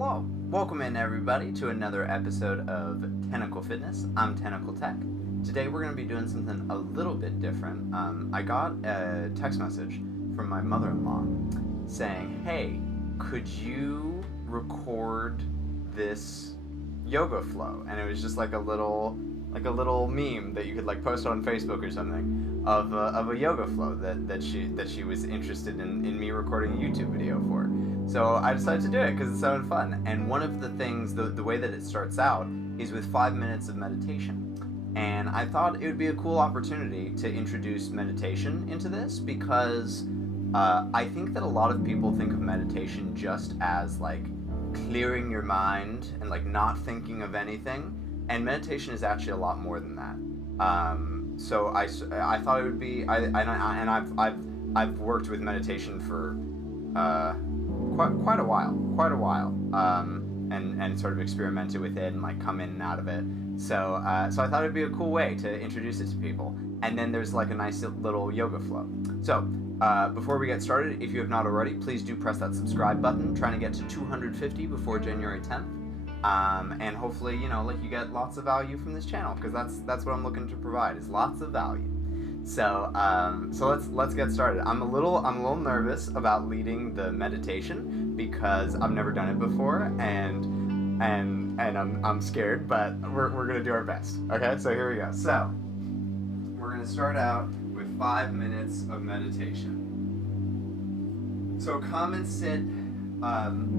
Hello, welcome in everybody to another episode of Tentacle Fitness. I'm Tentacle Tech. Today we're going to be doing something a little bit different. I got a text message from my mother-in-law saying, hey, could you record this yoga flow? And it was just like a little meme that you could like post on Facebook or something of a yoga flow that she was interested in me recording a YouTube video for. So I decided to do it because it sounded fun. And one of the things, the way that it starts out is with 5 minutes of meditation. And I thought it would be a cool opportunity to introduce meditation into this because I think that a lot of people think of meditation just as like clearing your mind and like not thinking of anything. And meditation is actually a lot more than that. So I thought it would be, I've worked with meditation for quite a while, and sort of experimented with it and like come in and out of it. So I thought it'd be a cool way to introduce it to people. And then there's like a nice little yoga flow. So before we get started, if you have not already, please do press that subscribe button. Trying to get to 250 before January 10th. And hopefully, you get lots of value from this channel, because that's what I'm looking to provide, is lots of value. So let's get started. I'm a little nervous about leading the meditation because I've never done it before, and I'm scared, but we're gonna do our best. Okay, so here we go. So we're gonna start out with 5 minutes of meditation. So come and sit.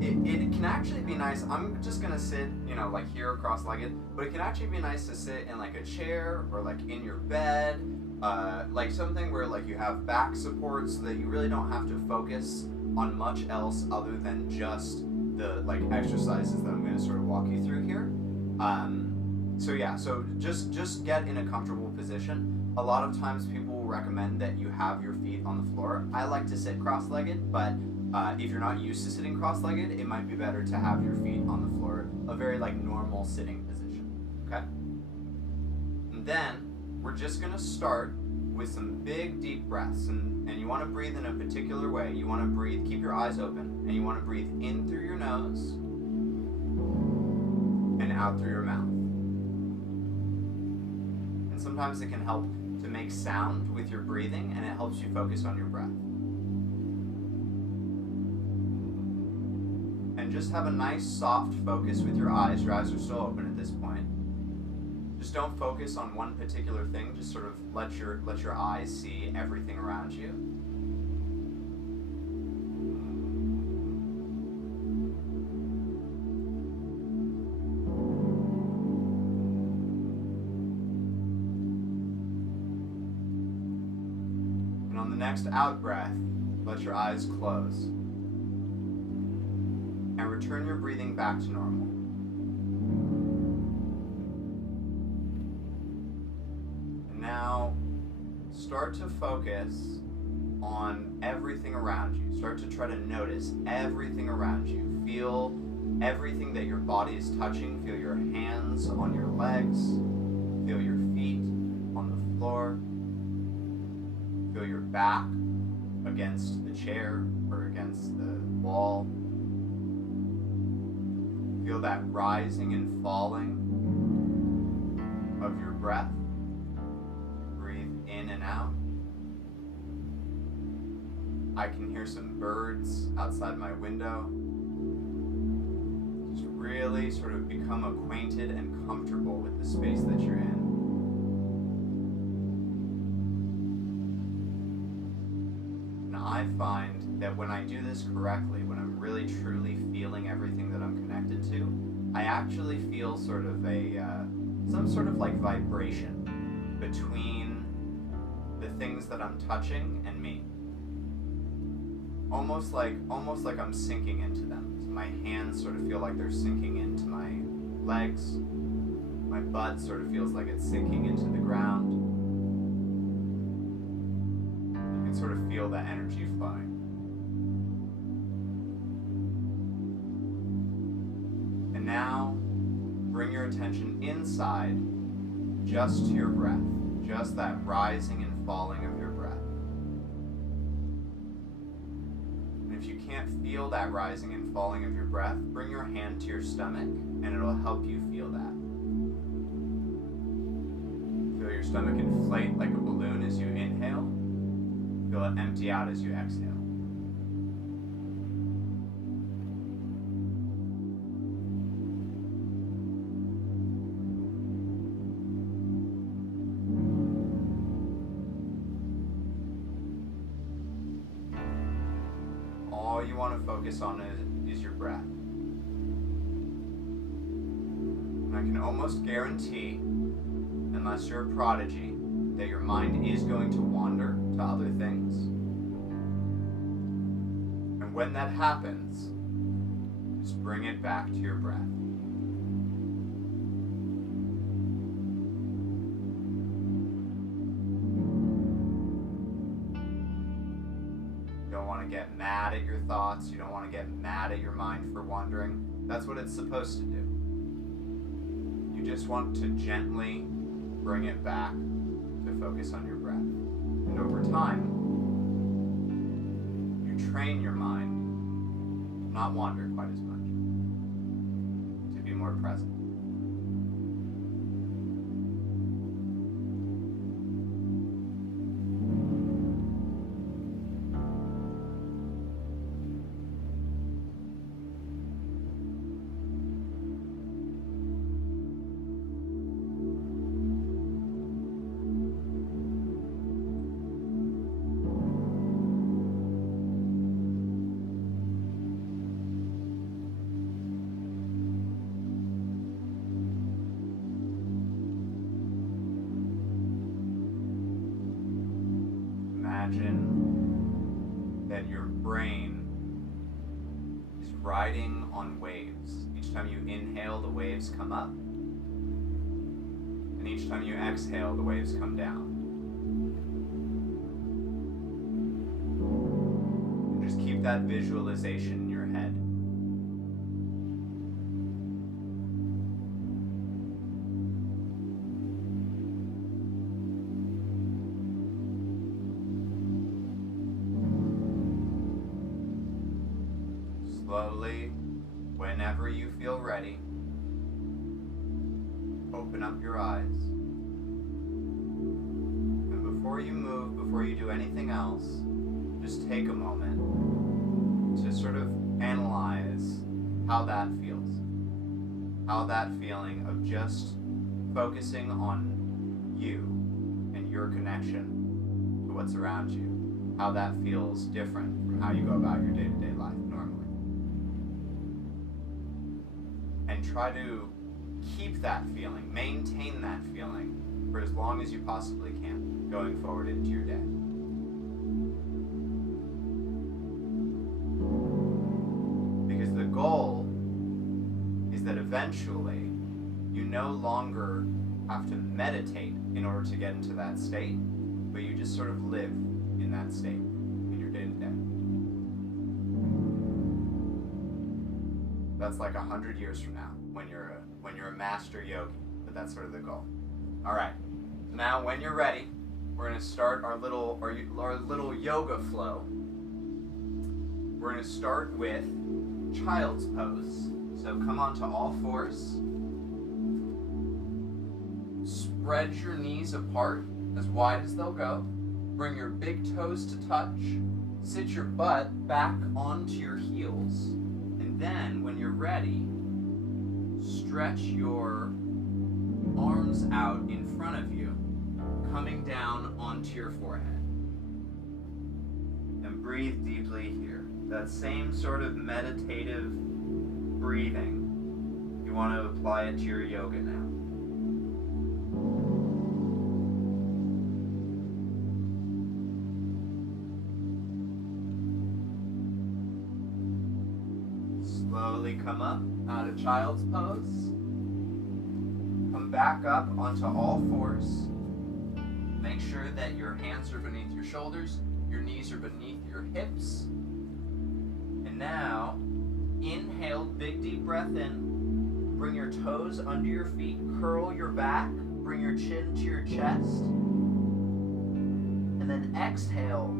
It can actually be nice. I'm just gonna sit, like here cross-legged, but it can actually be nice to sit in like a chair or like in your bed, like something where like you have back support so that you really don't have to focus on much else other than just the like exercises that I'm gonna sort of walk you through here. So just get in a comfortable position. A lot of times people will recommend that you have your feet on the floor. I like to sit cross-legged, but if you're not used to sitting cross-legged, it might be better to have your feet on the floor, a very like normal sitting position, okay? And then we're just gonna start with some big deep breaths, and you wanna breathe in a particular way. You wanna breathe, keep your eyes open, and you wanna breathe in through your nose and out through your mouth. And sometimes it can help to make sound with your breathing, and it helps you focus on your breath. And just have a nice soft focus with your eyes. Your eyes are still open at this point. Just don't focus on one particular thing. Just sort of let your eyes see everything around you. And on the next out breath, let your eyes close. And return your breathing back to normal. And now start to focus on everything around you. Start to try to notice everything around you. Feel everything that your body is touching. Feel your hands on your legs. Feel your feet on the floor. Feel your back against the chair or against the wall. Feel that rising and falling of your breath. Breathe in and out. I can hear some birds outside my window. Just really sort of become acquainted and comfortable with the space that you're in. And I find that when I do this correctly, when I'm really truly feeling everything that I'm connected to, I actually feel sort of some sort of like vibration between the things that I'm touching and me. Almost like I'm sinking into them. So my hands sort of feel like they're sinking into my legs. My butt sort of feels like it's sinking into the ground. You can sort of feel the energy flowing. And now, bring your attention inside, just to your breath, just that rising and falling of your breath. And if if you can't feel that rising and falling of your breath, bring your hand to your stomach and it'll help you feel that. Feel your stomach inflate like a balloon as you inhale. Feel it empty out as you exhale. All you want to focus on is your breath. And I can almost guarantee, unless you're a prodigy, that your mind is going to wander to other things. And when that happens, just bring it back to your breath. You don't want to get mad at your thoughts. You don't want to get mad at your mind for wandering. That's what it's supposed to do. You just want to gently bring it back to focus on your breath. And over time, you train your mind to not wander quite as much, to be more present. Imagine that your brain is riding on waves. Each time you inhale, the waves come up. And each time you exhale, the waves come down. And just keep that visualization in your head. Slowly, whenever you feel ready, open up your eyes. And before you move, before you do anything else, just take a moment to sort of analyze how that feels. How that feeling of just focusing on you and your connection to what's around you, how that feels different from how you go about your day-to-day life normally. And try to keep that feeling, maintain that feeling for as long as you possibly can going forward into your day. Because the goal is that eventually you no longer have to meditate in order to get into that state, but you just sort of live in that state in your day-to-day. That's like 100 years from now when you're a master yogi, but that's sort of the goal. All right. So now, when you're ready, we're going to start our little yoga flow. We're going to start with child's pose. So come onto all fours. Spread your knees apart as wide as they'll go. Bring your big toes to touch. Sit your butt back onto your heels. And then, when you're ready, stretch your arms out in front of you, coming down onto your forehead. And breathe deeply here. That same sort of meditative breathing, you want to apply it to your yoga now. Slowly come up out of child's pose. Come back up onto all fours. Make sure that your hands are beneath your shoulders, your knees are beneath your hips. And now, inhale, big deep breath in. Bring your toes under your feet, curl your back, bring your chin to your chest. And then exhale.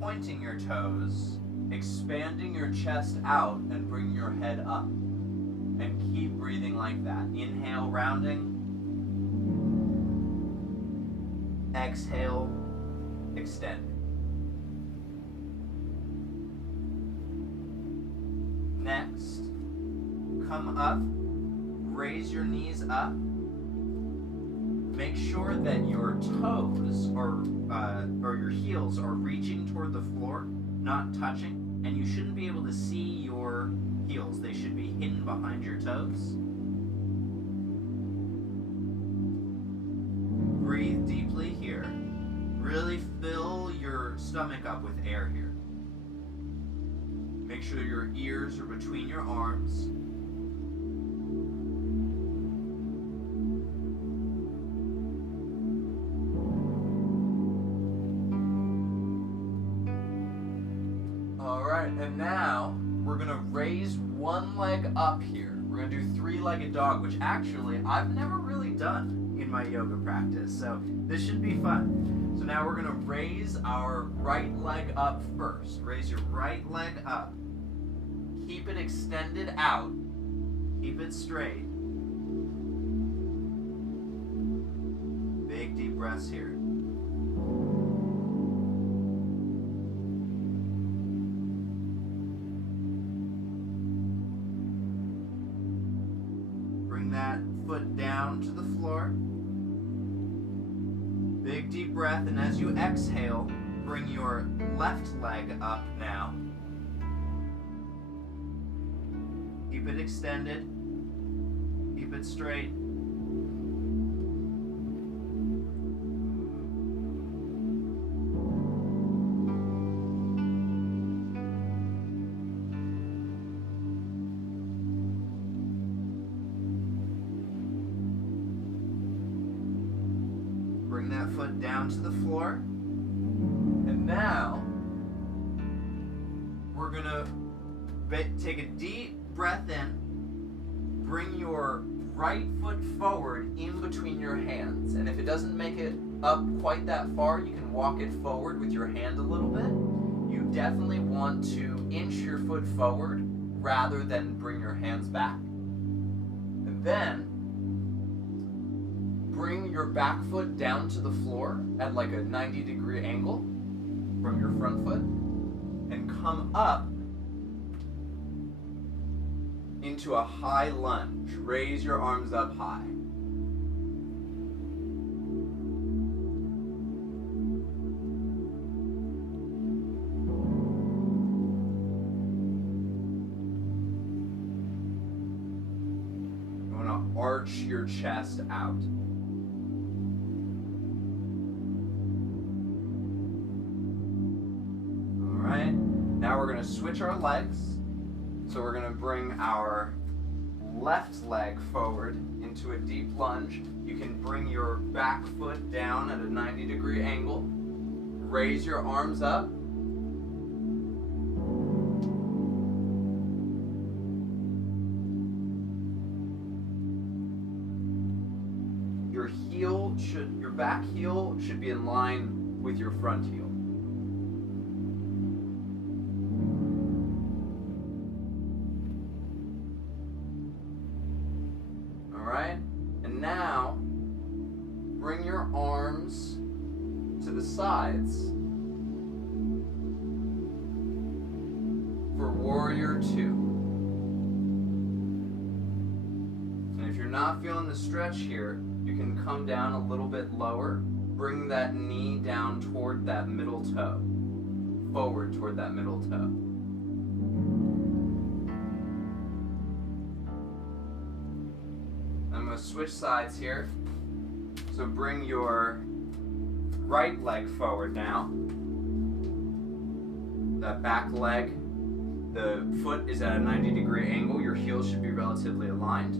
pointing your toes, expanding your chest out, and bring your head up. And keep breathing like that. Inhale, rounding. Exhale, extend. Next, come up, raise your knees up. Make sure that your toes or your heels are reaching toward the floor, not touching, and you shouldn't be able to see your heels. They should be hidden behind your toes. Breathe deeply here. Really fill your stomach up with air here. Make sure your ears are between your arms. Alright, and now we're going to raise one leg up here. We're going to do three-legged dog, which actually I've never really done in my yoga practice, so this should be fun. So now we're going to raise our right leg up first. Raise your right leg up. Keep it extended out. Keep it straight. Big deep breaths here. Bring that foot down to the floor. Big deep breath, and as you exhale, bring your left leg up now. Keep it extended. Keep it straight. Bring that foot down to the floor. And now, we're going to take a deep breath in. Bring your right foot forward in between your hands. And if it doesn't make it up quite that far, you can walk it forward with your hand a little bit. You definitely want to inch your foot forward rather than bring your hands back. And then, bring your back foot down to the floor at like a 90-degree angle from your front foot and come up into a high lunge. Raise your arms up high. You want to arch your chest out. Now we're going to switch our legs. So we're going to bring our left leg forward into a deep lunge. You can bring your back foot down at a 90-degree angle. Raise your arms up. Your back heel should be in line with your front heel. And now, bring your arms to the sides for Warrior 2. And if you're not feeling the stretch here, you can come down a little bit lower. Bring that knee down toward that middle toe. Forward toward that middle toe. I'm going to switch sides here. So bring your right leg forward now. That back leg, the foot is at a 90-degree angle. Your heels should be relatively aligned.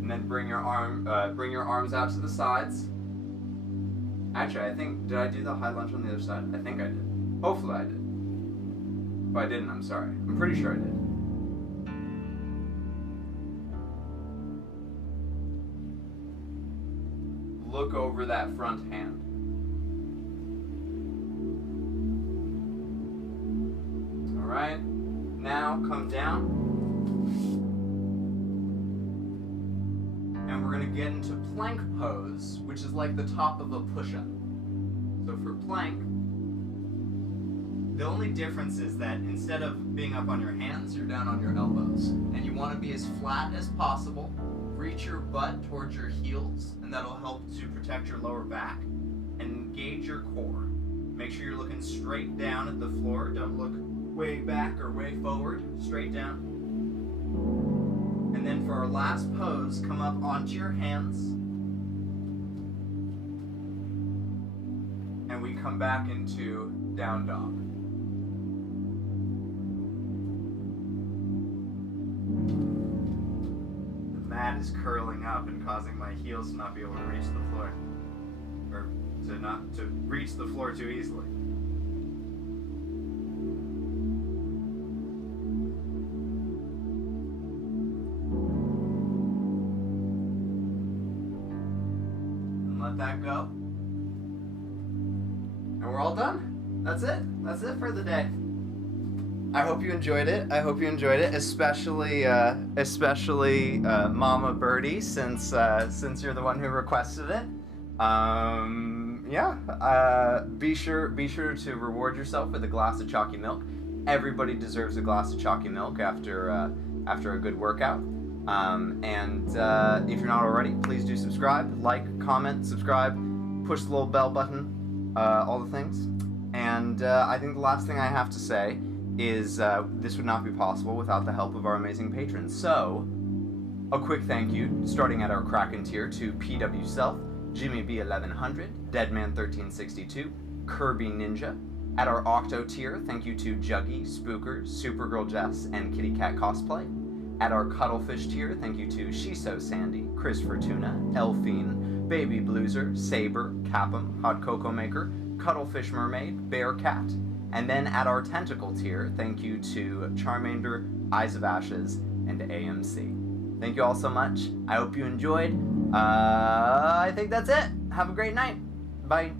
And then bring your arms out to the sides. Actually, did I do the high lunge on the other side? I think I did. Hopefully I did. If I didn't, I'm sorry. I'm pretty sure I did. Look over that front hand. right. Now come down. And we're going to get into plank pose, which is like the top of a push-up. So for plank, the only difference is that instead of being up on your hands, you're down on your elbows. And you want to be as flat as possible. Reach your butt towards your heels, and that'll help to protect your lower back. And engage your core. Make sure you're looking straight down at the floor. Don't look way back or way forward. Straight down. And then for our last pose, come up onto your hands. And we come back into down dog. The mat is curling up and causing my heels to not be able to reach the floor. Or to reach the floor too easily. And let that go. And we're all done. That's it. That's it for the day. I hope you enjoyed it. Especially Mama Birdie, since you're the one who requested it. Be sure to reward yourself with a glass of chalky milk. Everybody deserves a glass of chalky milk after a good workout. If you're not already, please do subscribe, like, comment, subscribe, push the little bell button, all the things. And I think the last thing I have to say is this would not be possible without the help of our amazing patrons. So, a quick thank you, starting at our Kraken tier, to PW Self, Jimmy B1100, Deadman1362, Kirby Ninja. At our Octo tier, thank you to Juggy, Spooker, Supergirl Jess, and Kitty Cat Cosplay. At our Cuddlefish tier, thank you to Shiso Sandy, Chris Fortuna, Elfine, Baby Blueser, Saber, Capum, Hot Cocoa Maker, Cuddlefish Mermaid, Bear Cat. And then at our Tentacle tier, thank you to Charmander, Eyes of Ashes, and AMC. Thank you all so much. I hope you enjoyed. I think that's it. Have a great night. Bye.